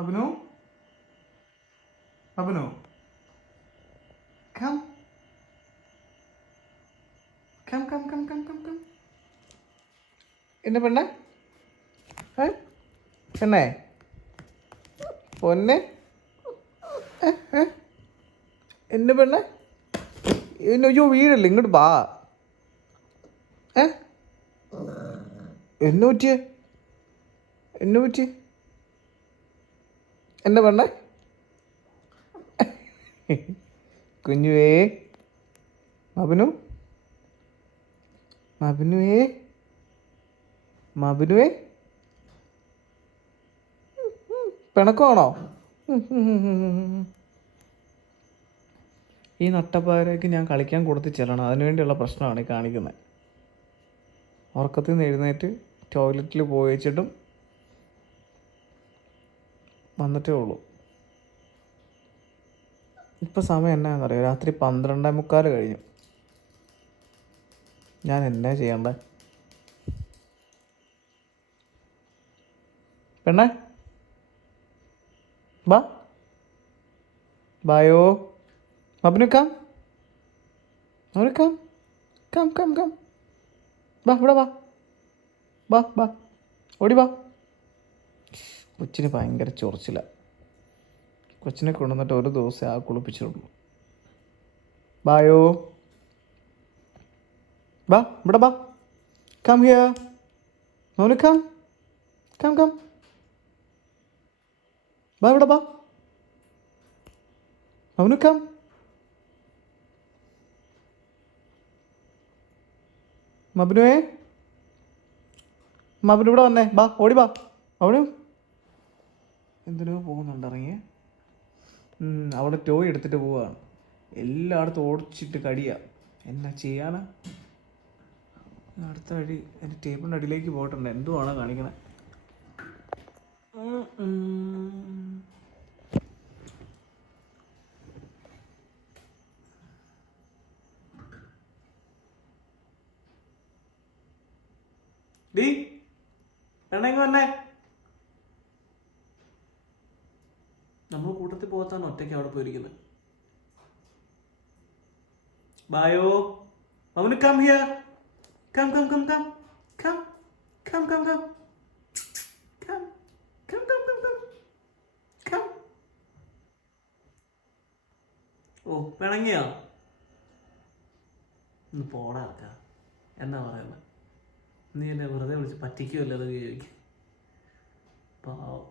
അഭിനു അഭിനു come come come come come come come എന്നെ പെണ്ണേ പെണ്ണേ പൊന്നെ എന്നെ പെണ്ണേ അയ്യോ വീഴല്ലേ ഇങ്ങോട്ട് ബാ എന്നെ പറ്റിയേ എന്നെ പെണ്ണേ കുഞ്ഞുവേ മബിനുവേ പിണക്കമാണോ? ഈ നട്ടപ്പാരയ്ക്ക് ഞാൻ കളിക്കാൻ കൊടുത്ത് ചെല്ലണം, അതിനുവേണ്ടിയുള്ള പ്രശ്നമാണ് ഈ കാണിക്കുന്നത്. ഉറക്കത്തിൽ നിന്ന് എഴുന്നേറ്റ് ടോയ്ലറ്റിൽ പോയി വെച്ചിട്ടും വന്നിട്ടേ ഉള്ളൂ. ഇപ്പം സമയം എന്നാന്നറിയോ? രാത്രി 12:45 കഴിഞ്ഞു. ഞാൻ എന്നാ ചെയ്യണ്ടേ? പെണ്ണേ ബായോ മബിനു കം ബാ ഇവിടെ ബാ ഓടി ബാ. കൊച്ചിന് ഭയങ്കര ചൊറിച്ചില്ല. കൊച്ചിനെ കൊണ്ടുവന്നിട്ട് ഒരു ദിവസം ആ കുളിപ്പിച്ചിട്ടുള്ളൂ. ബായോ ബാ ഇവിടെ ബാ. കം ഹിയർ മോനു കം ബാ ഇവിടെ ബാ. അവനു കം. മബിനുവേ ഇവിടെ വന്നേ. ബാ ഓടി ബാ. അവനു എന്തിനോ പോകുന്നുണ്ട് ഇറങ്ങിയേ. അവിടെ ടോയ് എടുത്തിട്ട് പോവുകയാണ്. എല്ലായിടത്തും ഓടിച്ചിട്ട് കടിയാ. എന്നാ ചെയ്യാനാ? അടുത്ത വഴി എൻ്റെ ടേബിളിൻ്റെ അടിയിലേക്ക് പോയിട്ടുണ്ട്. എന്തുവാണോ കാണിക്കണേ? ഡീ പെണ്ണെങ്കി വന്നേ. നമ്മൾ കൂട്ടത്തിൽ പോകത്താണ് ഒറ്റയ്ക്ക് അവിടെ പോയിരിക്കുന്നത്. ബായോ അവന് കം ഹിയർ കം ഓ പിണങ്ങിയോ? ഒന്ന് പോടാ ഇറക്ക. എന്നാ പറയുന്നത്? നീ എന്നെ വെറുതെ വിളിച്ച് പറ്റിക്കുമല്ലോ അത് ചോദിക്കും. പാവം.